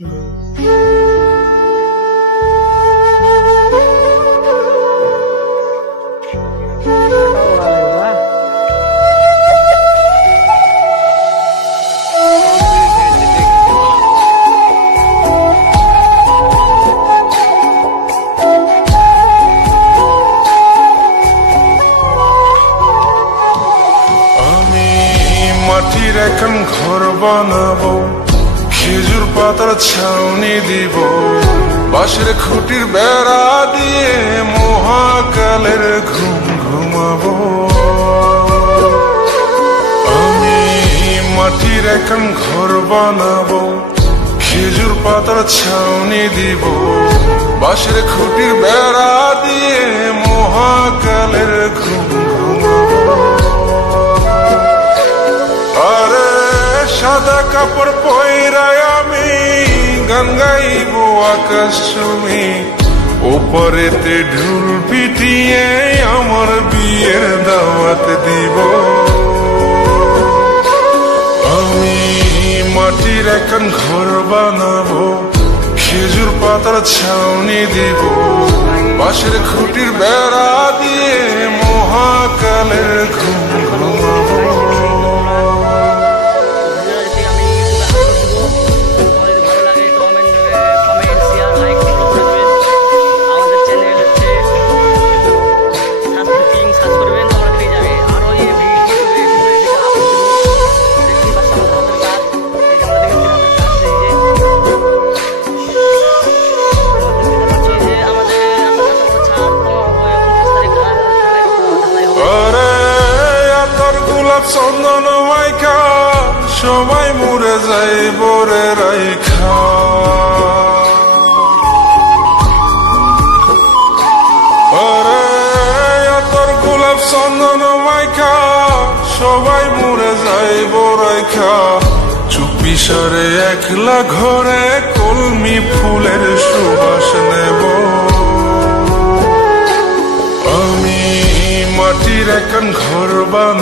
মাটির এখন ঘর বানাবো, খেজুর পাতার ছাউনি দিব, বাঁশের খুঁটির বেড়া দিয়ে মহাকালের ঘুম ঘুমাবো। আমি মাটির এখন ঘর বানাবো, খেজুর পাতার ছাউনি দিব, বাঁশের খুঁটির বেড়া দিয়ে মহাকালের ঘুম ঘুমাবো। সাদা কাপড় পয়রায় আমি গান গাইব আকাশ চুমি, ওপরেতে ঢুল পিটিয়ে আমার বিয়ের দাওয়াত দিব। আমি মাটির এখন ঘর বানাবো, খেজুর পাতার ছাউনি দিব, বাঁশের খুঁটির বেড়া দিয়ে মহাকালের ঘুম ঘুমাবো। চন্দন মাইকা সবাই মরে যাই বরে রাইখা, তোর গোলাপ চন্দন মাইকা সবাই মরে যাই বরাইখা, চুপি সরে একলা ঘরে কলমি ফুলের সুবাস নেব। আমি মাটির এখন ঘর বানাবো,